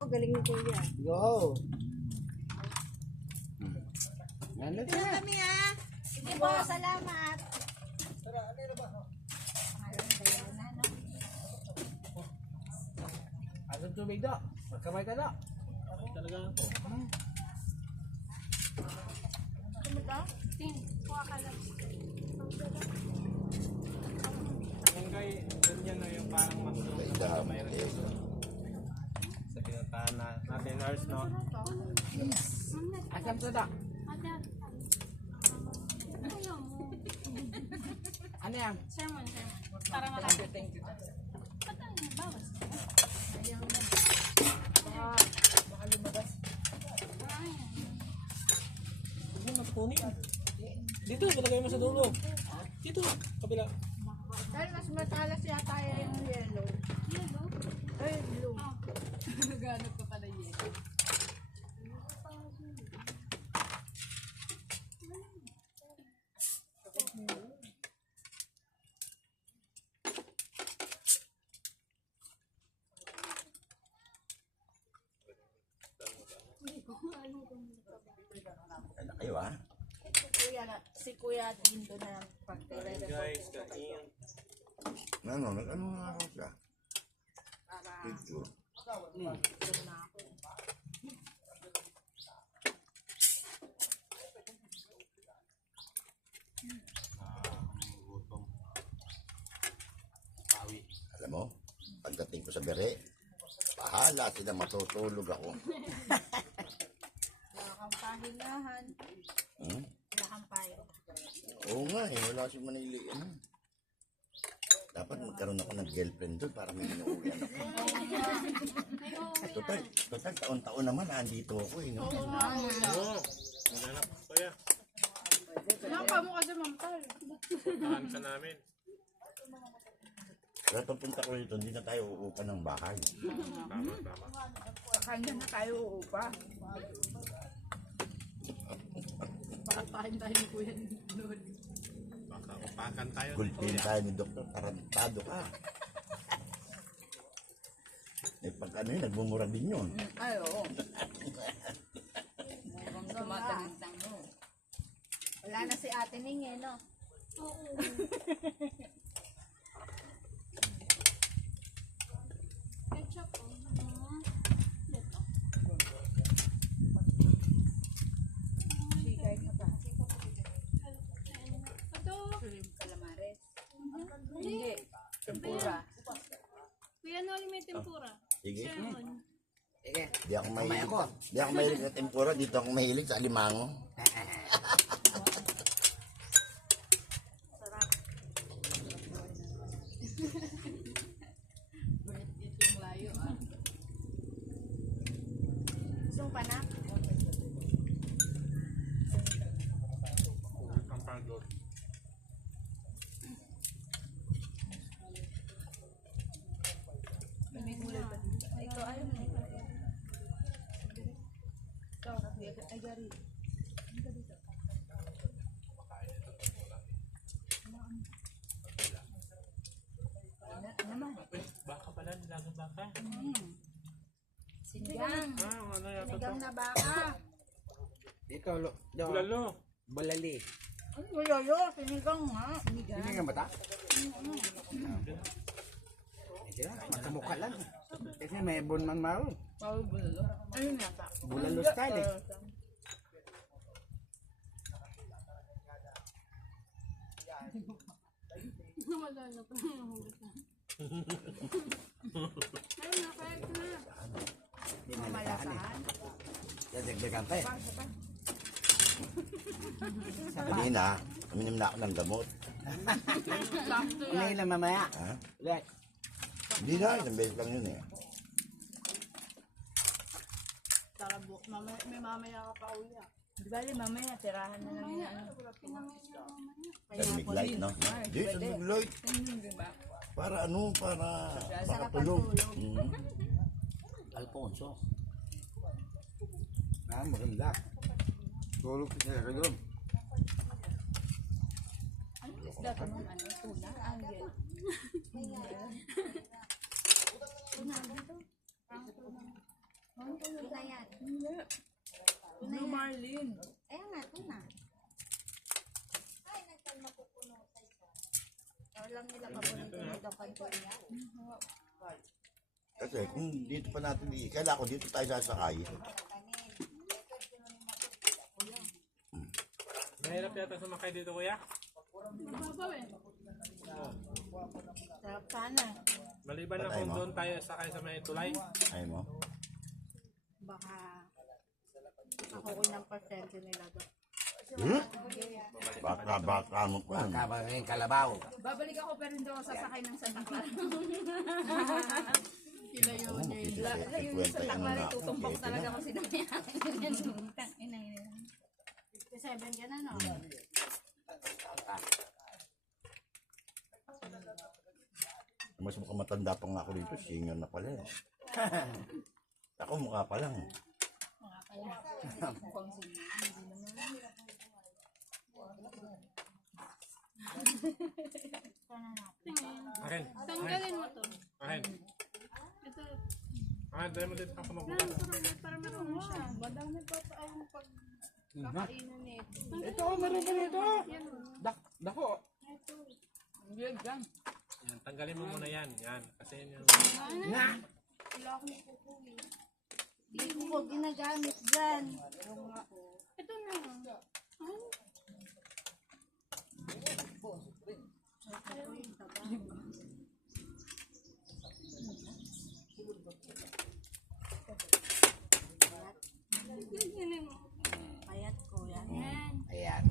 Galing ni Kuya. Go! Ano ka? Kami ah. Sige po, salamat. Anong tubig do? Magkamay ka do? Talaga ako. Yung kay, ganyan na yung parang matulog na mayroon dito. Sa pinuntahan na natin nurse, no? Asam ka do? Ano yan? Sermon. Para makapit. Thank you. Bawas. Baka lumabas. Huwag mo matutunin. Dito, palagay mo sa dulo. Dito, kabila. Dahil mas matalas yata yung yellow. Yellow? Ay, blue. Naghanap ka pala yellow. Ano kayo ah? Si Kuya Dindo na pagtira. Guys, kain. Ano nga ako siya? Picture. Gutom. Pawi. Alam mo, pagdating ko sa bere, pahala sila matutulog ako. Wala kang pahingahan. Hmm? Wala kang pahingahan. Oo nga eh, wala si Manili. Ano? Dapat magkaroon ako ng girlfriend doon para may inuuwian ako. Total, taon-taon naman, andito ako eh. No? Oo. Nanap, kuya. Saan mo kasi mampal? Puntahan ka namin. Kaya pagpunta ko dito, hindi na tayo uupa ng bahay. Tama. Kanya na tayo uupa. Pakatahin tayo ni Kuya Dindo. Baka upakan tayo. Gulpin tayo ni Doktor, tarantado ka. Eh pag ano yun, nagmumura din yun. Ay, oo. Tumatangintang mo. Wala na si Ate Ning eh, no? Oo. Ketchup po. Dito. Sigay ka pa. Ito. Calamares. Hindi. Tempura. Kuya Noli may tempura. Sige. Sermon. Sige. Di ako mahilig. Di ako mahilig sa tempura, dito ako mahilig sa alimango. Ito yung layo ah. Gusto mo pa na? Ang pagod. Ito ayaw mo. Ito, ay gari. Baka pala, nilagang baka. Sinigang. Ano yata to? Sinigang na baka. Dito, do. Bulalo. Balali. Ano ba yun? Sinigang nga. Hindi nga ba ta? Hindi na, magkamukha lang. Kasi may bunman maro. Ayun nga pa. Bulalo style eh. Wala na pa yung hugot na. Ayun na, kaya ito na. Hindi na natahan eh. Yan, dagdagan pa eh. Kanina, uminom na ako ng gamot. Unahin lang mamaya. Ha? Ulit. Hindi na, isang beses lang yun eh. Tara, may mamaya ka pa uwi ah. Di bali, mamaya, tirahan na lang yan. Sa big light, no? Hindi, sa big light. Para ano, para makatulog. Alfonso. Ah, maganda. Tulog ka sa doon. Ano isda ka nung ano? Tuna? Angel. Tuna dito? Tuna yan. Hindi. Blue Marlin. Ayan na, tuna. Ay, nagtan mapupuno sa isa. Alam nila paborito nila daw kantuya. Kasi kung dito pa natin, kailangan ko dito tayo sasakay. Mahirap yata sumakay dito, kuya. Mababaw eh. Sarap sana. Maliban na Patay kung mo. doon tayo sakay sa may tulay. Ay mo. Baka ako ko ng pasensya nila doon. Baka mo pa. Baka ba rin kalabaw? Babalik ako pero hindi ako sasakay ng Santa Clara. Kilayo niya yun. Layo yung Santa Clara, tutumbok talaga ako sinamayan. Seven ka na, no? Mas mukhang matanda pa nga ako dito, senior na pala eh. Ako mukha pa lang. Akin. Tanggalin mo to. Akin. Ito. Dahil mo dito ako magbukas. Para marunong siya. Madami pa pa ang pagkakainan nito. Ito, meron pa nito. Dako. Hindi yan. Yan, tanggalin mo muna yan. Yan. Kasi yun yung... Nga. Hindi ko ginagamit dyan. Ito na. Ganyan mo. Payat ko yan. Yan. Ayan.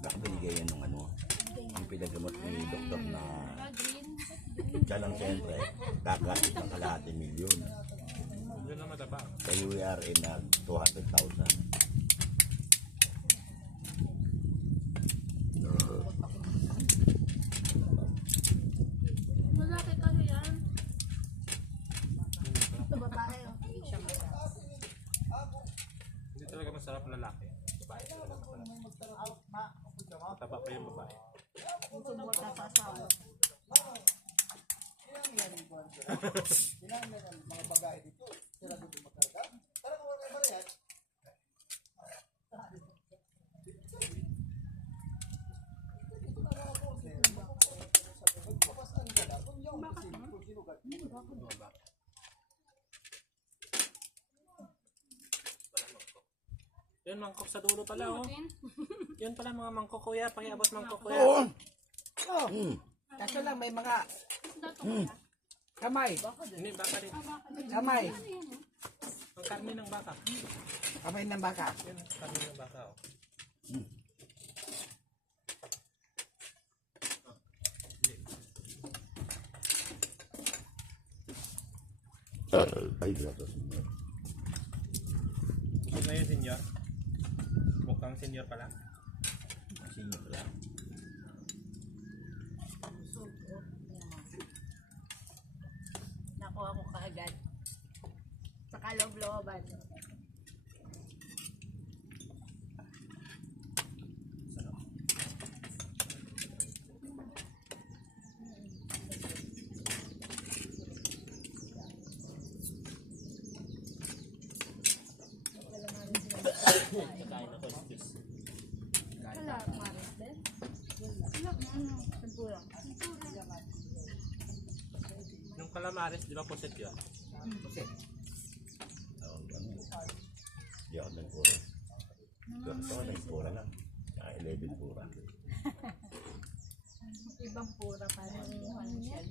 Baka binigay yan ng ano, ang pinagamot ni doktor na Green. dyan ang siyempre, kakasip ng kalahating milyon. Yun na madaba. Sa UARA na 200,000. Malaki kasi yan. Ito babae, oh. Hindi talaga masarap lalaki. Babae talaga masarap. Mataba pa yung babae. Subot na sa asawa. Yun, mangkok sa dulo pala, oh. Yun pala mga mangkok, kuya. Pakiabot mangkok, kuya. Oo. Oh. Kaso lang may mga kamay. Hindi, baka rin. Kamay. Ang karne ng baka. Kamay ng baka. Yun, karne ng baka, oh. Ay, grabe. Yun na yun, senyor. Mukhang senyor pala. Senior lang. Nakuha ko kaagad. Sa kaloob-looban. Wala, Maris din. Tempura. Yung calamares, di ba pusit yun? Kasi, Di ako nagpura. Gusto ko nagpura lang. Saka 11 pura. Ibang pura pa rin yung shell.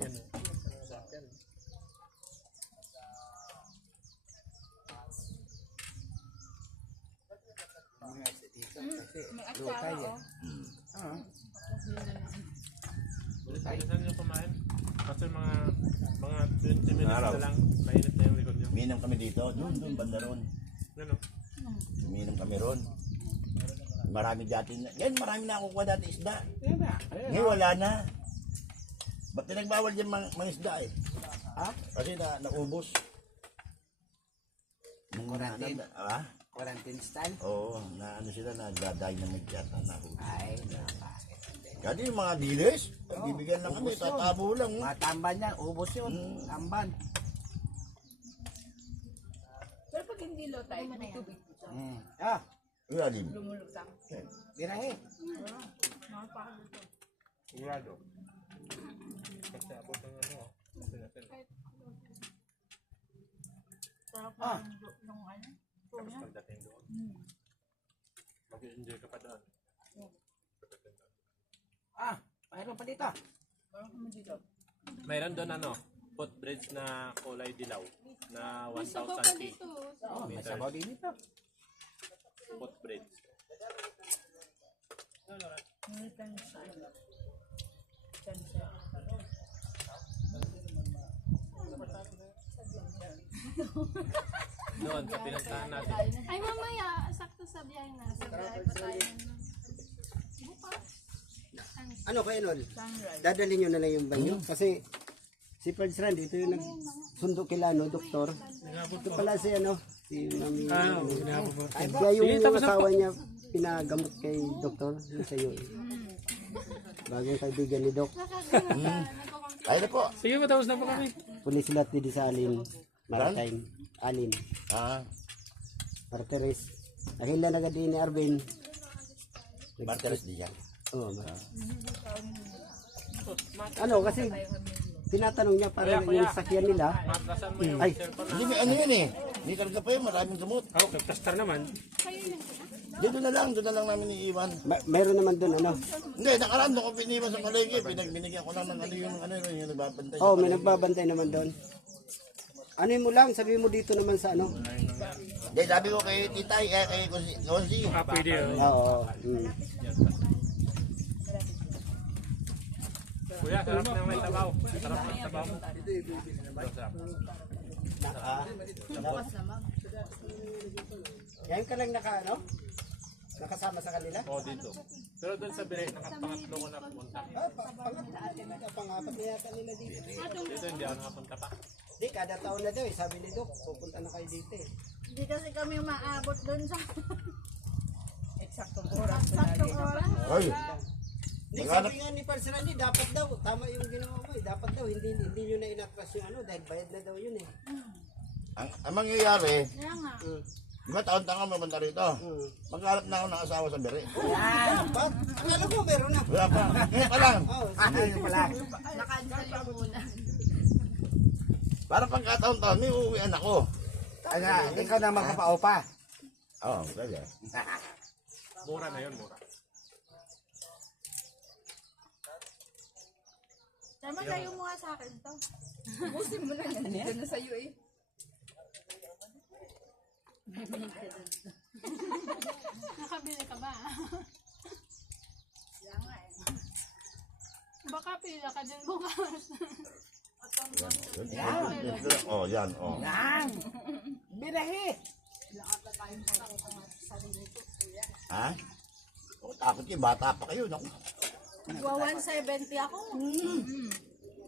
Yan, oh. Sarap yan. mga dito. Kasi, May luta atsara, yan. oh. Oo. Bilisan nyo kumain. Kasi mga 20 minutes Araw. na lang. Mainit na yung likod nyo. Uminom kami dito. Doon, banda ron. Yan, oh. Uminom kami ron. Marami dati na. Yan, marami na ako kuha dati isda. Yan na. Ayun. Ngayon wala na. Ba't pinagbawal dyan mga isda eh? Ha? Kasi naubos. Quarantine. Ah? Quarantine style. Oo, na ano sila, nagda-dynamite yata na huli. Ay, naka. Kasi yung mga dilis, bibigyan lang kami, tatabo lang. Mga tamban yan, ubos yun. Tamban. Pero pag hindi low tide, may tubig. Ah, Ilalim. Lumulutang. birahe. Sigurado. Kasi abot ng ano. Sarap ng ano. Tapos pagdating doon. Mag-enjoy ka pa doon. Ah, mayroon pa dito. Parang kami dito. Mayroon doon ano, footbridge na kulay dilaw na May sabaw pa 1,000 feet. dito. Oh, may sabaw din dito. Footbridge. May tansa. Tansa. Doon sa pinuntahan natin. Ay, mamaya, sakto sa biyahe na. Sa biyahe pa tayo. Bukas. Ano kayo nun? Sunrise. Dadalhin nyo na lang yung banyo. Kasi si Pards Randy, ito yung nagsundo kila, no, doktor. Ito pala si, ano, si Mami. Kaya yung asawa niya, pinagamot kay doktor. Yung sa'yo. Bagong kaibigan ni Dok. Ay na po. Sige, matapos na po kami. Pulis sila di sa Alin. Maritime. Alin. Ah, Martires. Nakila na din ni Arvin. Martires di yan. Oo. Ano, kasi tinatanong niya para yung sakyan nila. Matrasan mo yung Ay, cellphone Hindi, may ano yun eh. May karga pa yun, maraming gamot. na. Okay, plaster naman. Doon na lang namin iiwan. Mayroon naman doon, ano. Hindi, nakaraan doon ko piniwan sa palengke. Binigyan ko lang ng ano yung nagbabantay. Oh, may nagbabantay naman doon. Ano mo lang, sabihin mo dito naman sa ano. Hindi, sabi ko kay Titay, kay Konsi. Pwede yun. Oo. Kuya, sarap ng may tabaw. Sarap ng tabaw. Bukas naman. Yan ka lang naka, ano? Nakasama sa kanila? Oo, dito. Pero doon sa Biray, nakapangatlo ko na pumunta. Pangapat na yata nila dito. Dito hindi ako nakapunta pa. Di, kada taon na daw eh. Sabi ni Doc, pupunta na kayo dito eh. Hindi kasi kami maabot doon sa Eksaktong oras. saktong oras. Ay, Hindi, sabi nga ni Pards Randy, dapat daw. Tama yung ginawa mo eh. Dapat daw, hindi nyo na inatras yung ano. Dahil bayad na daw yun eh. ang mangyayari, Kaya nga. di ba taon-taon ka mapunta rito? Maghanap na ako ng asawa sa Biray. Dapat. Akala ko meron na. Wala pa. Ngayon pa lang. Oh, Ayun pala. Nakancel yung muna. Para pagkataon-taon, may uuwian ako. Ano, ikaw na magpapaupa. Oo, talaga. Mura na yun, mura. Tama, layo mo nga sa akin to. Ubusin mo na yan. Dito na sa'yo eh. Nakabili ka ba? Baka pila ka din bukas. Oh, yan, oh. Yan. Birahe. Ha? Oh, takot kayo, bata pa kayo. Naku. Gwa 170 ako.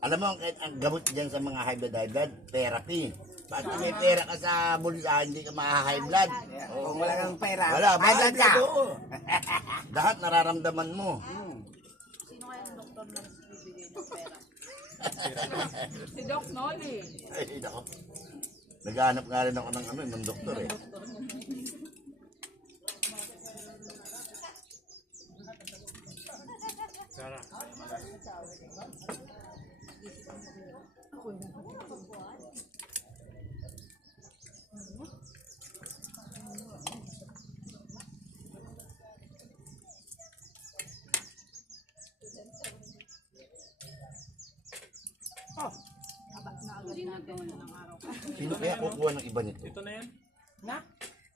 Alam mo, kahit ang gamot dyan sa mga high blood, therapy. Pag may pera ka sa bulsa, hindi ka ma-high blood. Kung wala kang pera, Wala, bayad ka. Lahat nararamdaman mo. Sino kaya ang doktor na bibigay ng pera? Si Doc Noli. Ay, nako. Naghahanap nga rin ako ng ano, ng doktor eh. Sarap. Sino kaya kukuha ng iba nito? Ito na yan. Na?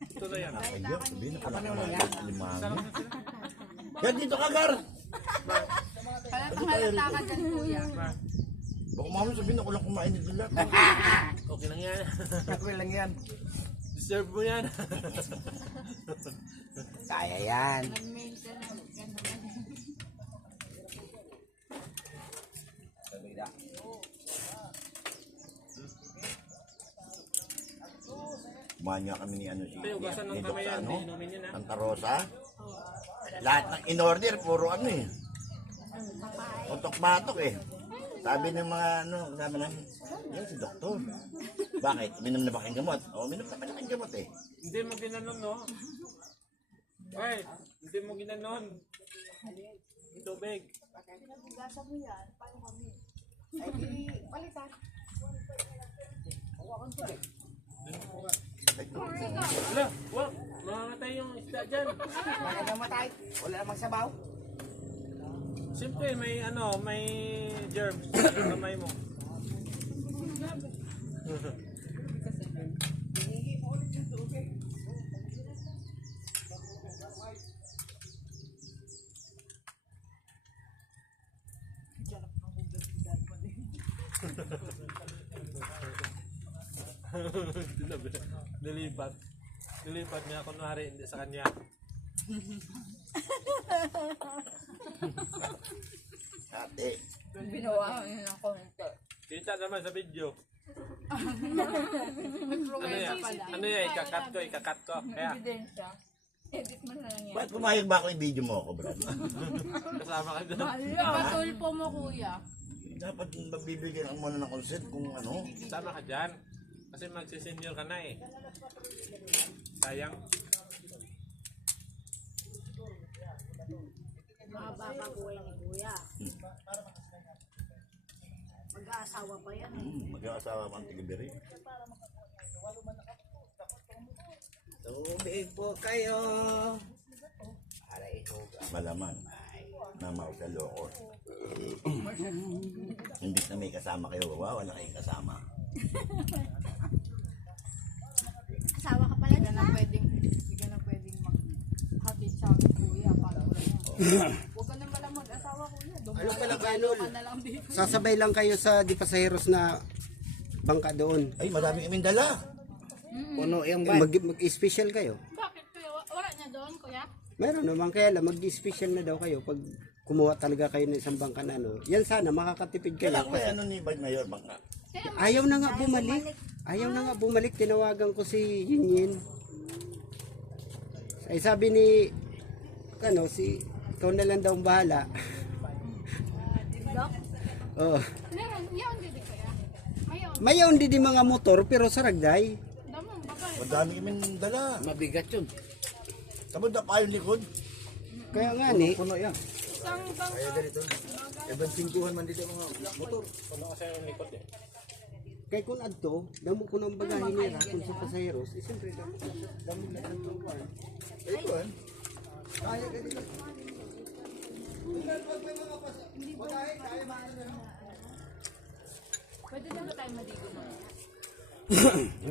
Ito na yan. Ayun, sabihin na pala Ano kumain yan? ng limango. Yan dito ka, Gar! Kaya pangalata ka dyan, kuya. Baka mami sabihin ako lang kumain nito lahat. Okay lang yan. Okay lang yan. Deserve mo yan. Kaya yan. Kumain nga kami ni ano si Ito yung gasan ng ni kamay Dr. yan. ano, Inumin yun ha. Santa Rosa. Lahat ng in-order, puro ano eh. Utok-batok eh. Sabi ng mga ano, sabi namin, yan si doktor. Bakit? Uminom na ba kayong gamot? O, uminom na pa na kayong gamot eh. Hindi mo ginanon, no? Ay, hindi mo ginanon. Tubig. Pinagbigasan mo yan, paano kami? Ay, di, palitan. Huwag kang tubig. Wala, wag. Mamamatay yung isda dyan. Wala na matay. Wala namang sabaw. Siyempre, may ano, may germs sa kamay mo. Nilipat. Nilipat niya, kunwari, hindi sa kanya. Ate, Binawa niyo ng konti. Kita naman sa video. Ano yan? Ano yan? Ikakat ko. Kaya, Ebidensya. Edit mo na lang yan. bakit pumayag ba ako i-video mo ako, Brad? kasama ka doon. Ipatulpo mo, kuya. Dapat magbibigyan ang muna ng consent kung ano. Kasama ka dyan. Kasi magsisenyor ka na eh. Sayang. Mahaba pa buhay ni Kuya. Mag-aasawa pa yan. Mag-asawa ang tigibiri. Tubig po kayo. Para ihuga. Malaman na mausalokot. Imbis na may kasama kayo, wala kayong kasama. Asawa ka pala Hindi ka nila. na pwedeng maghatid sa akin, Kuya. Para wala yan. Huwag ka na pala mag-asawa, Kuya. Ano pala ganun? Ka na lang dito. Sasabay lang kayo sa di pasaheros na bangka doon. Ay, marami kaming dala. Puno yung van. Mag-special kayo. Bakit, kuya? Wala niya doon, kuya? Meron naman kaya lang mag-special na daw kayo pag kumuha talaga kayo ng isang bangka na ano. Yan sana makakatipid kayo. Kailangan may ano ni Bad Mayor bangka. Ayaw na nga bumalik. Ayaw na nga bumalik. Tinawagan ko si Yinyin. Ay sabi ni ano si ikaw na lang daw ang bahala. Oh. Meron, yun, hindi kuya. Mayon. Mayaw di mga motor pero saragday. Damang, babae. Madami kaming dala. Mabigat yun. Tapos na pa yung likod. Kaya nga ni, Puno yan. Isang bangka. Eban 5 man dito mga motor. Ano kasi yung likod eh. kay kun adto, damo ko ng bagahe nila kung sa pasaheros, siyempre damo na ang tuwan. Ito eh. Pwede na tayo maligo mo.